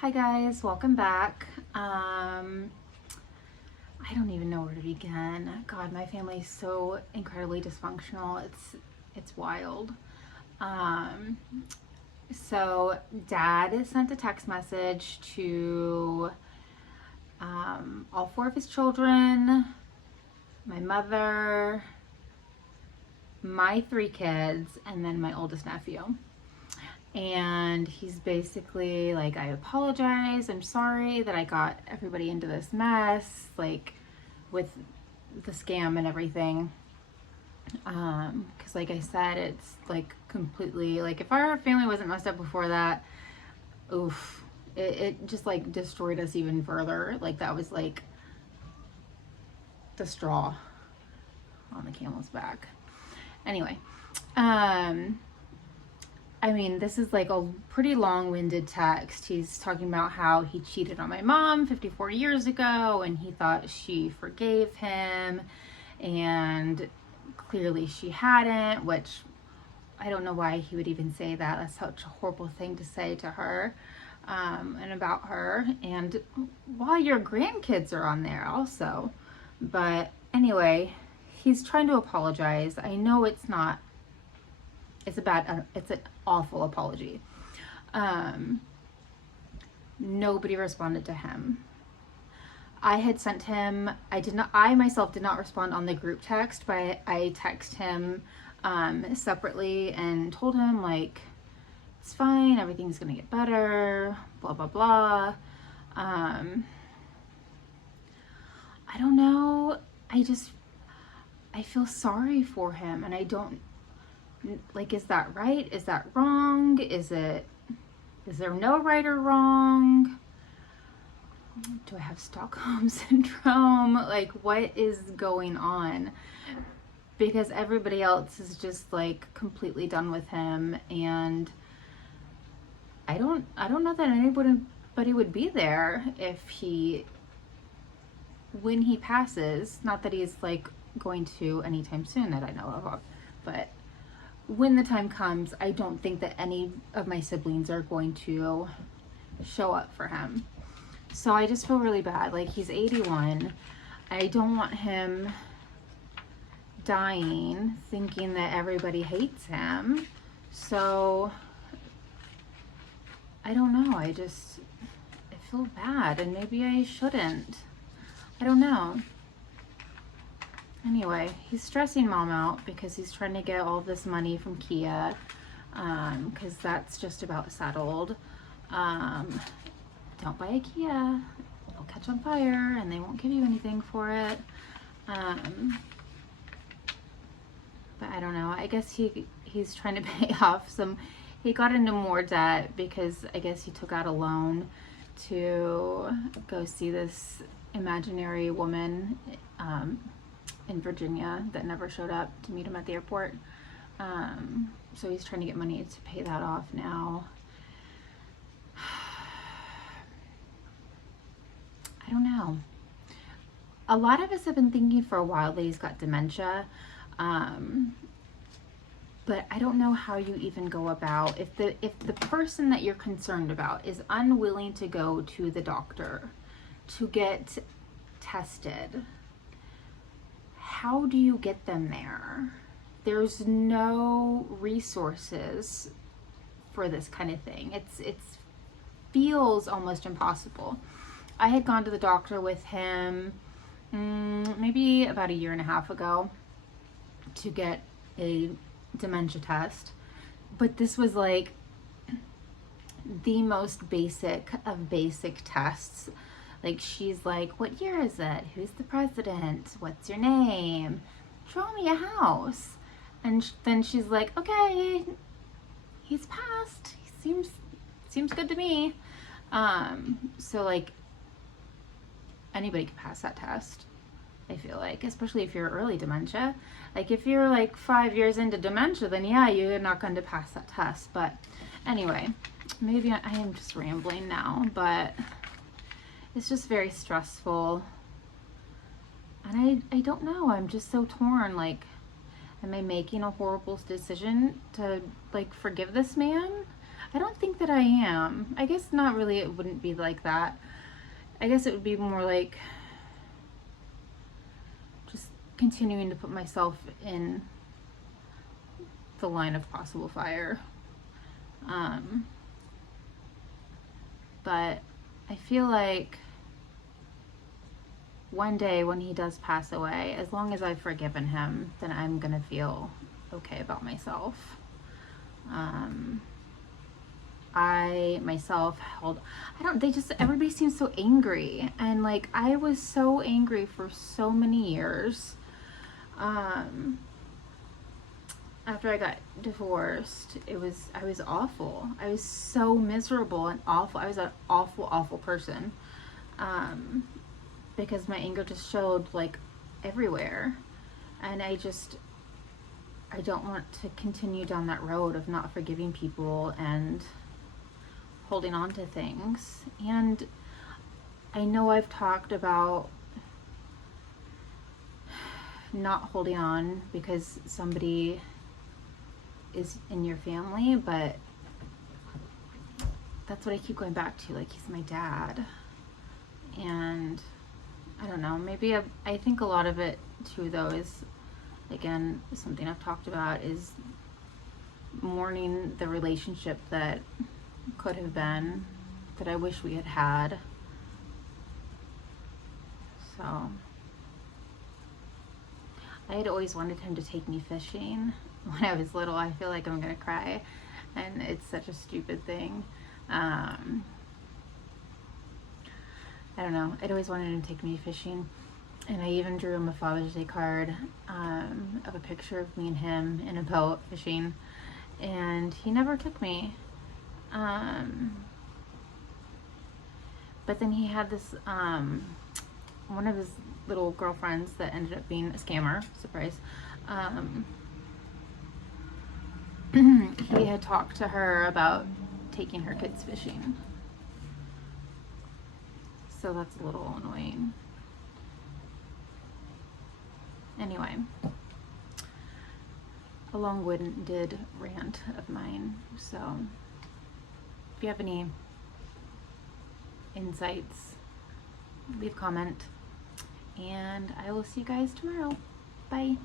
Hi guys, welcome back. I don't even know where to begin. God, my family is so incredibly dysfunctional. It's wild. Um, so Dad sent a text message to all four of his children, my mother, my three kids, and then my oldest nephew. And he's basically like, I apologize, I'm sorry that I got everybody into this mess, like with the scam and everything. Because like I said, it's like completely, like if our family wasn't messed up before that, oof, it just like destroyed us even further. Like that was like the straw on the camel's back. Anyway, I mean, this is like a pretty long-winded text. He's talking about how he cheated on my mom 54 years ago and he thought she forgave him, and clearly she hadn't, which I don't know why he would even say that. That's such a horrible thing to say to her and about her. And while your grandkids are on there also. But anyway, he's trying to apologize. I know it's not, it's an awful apology. Nobody responded to him. I had sent him, I myself did not respond on the group text, but I texted him separately and told him like, it's fine, everything's gonna get better, blah, blah, blah. I don't know. I feel sorry for him, and I don't, like, is that right? Is that wrong? Is there no right or wrong? Do I have Stockholm syndrome? Like, what is going on? Because everybody else is just like completely done with him, and I don't know that anybody would be there when he passes. Not that he's like going to anytime soon that I know of, but when the time comes, I don't think that any of my siblings are going to show up for him. So I just feel really bad. Like, he's 81. I don't want him dying thinking that everybody hates him. So I don't know. I feel bad, and maybe I shouldn't. I don't know. Anyway, he's stressing Mom out because he's trying to get all this money from Kia, because that's just about settled. Don't buy a Kia. It'll catch on fire and they won't give you anything for it. But I don't know. I guess he's trying to pay off some. He got into more debt because I guess he took out a loan to go see this imaginary woman in Virginia that never showed up to meet him at the airport. So he's trying to get money to pay that off now. I don't know. A lot of us have been thinking for a while that he's got dementia. But I don't know how you even go about, if the person that you're concerned about is unwilling to go to the doctor to get tested, how do you get them there? There's no resources for this kind of thing. It feels almost impossible. I had gone to the doctor with him maybe about a year and a half ago to get a dementia test, but this was like the most basic of basic tests. Like, she's like, what year is it? Who's the president? What's your name? Draw me a house. And then she's like, okay, he's passed. He seems good to me. So like, anybody could pass that test, I feel like, especially if you're early dementia. Like, if you're like 5 years into dementia, then yeah, you're not going to pass that test. But anyway, maybe I am just rambling now, but it's just very stressful. And I don't know, I'm just so torn. Like, am I making a horrible decision to like forgive this man? I don't think that I am. I guess not really, it wouldn't be like that. I guess it would be more like just continuing to put myself in the line of possible fire. But I feel like one day when he does pass away, as long as I've forgiven him, then I'm gonna feel okay about myself. I myself held, I don't, they just, everybody seems so angry. And like, I was so angry for so many years. After I got divorced, I was awful. I was so miserable and awful. I was an awful, awful person. Because my anger just showed like everywhere. And I don't want to continue down that road of not forgiving people and holding on to things. And I know I've talked about not holding on because somebody is in your family, but that's what I keep going back to. Like, he's my dad. And I don't know, maybe I think a lot of it too, though, is, again, something I've talked about, is mourning the relationship that could have been, that I wish we had had. So I had always wanted him to take me fishing when I was little. I feel like I'm gonna cry, and it's such a stupid thing. I don't know, I'd always wanted him to take me fishing, and I even drew him a Father's Day card of a picture of me and him in a boat fishing, and he never took me. But then he had this, one of his little girlfriends that ended up being a scammer, surprise. He had talked to her about taking her kids fishing. So that's a little annoying. Anyway, a long-winded rant of mine. So if you have any insights, leave a comment, and I will see you guys tomorrow. Bye.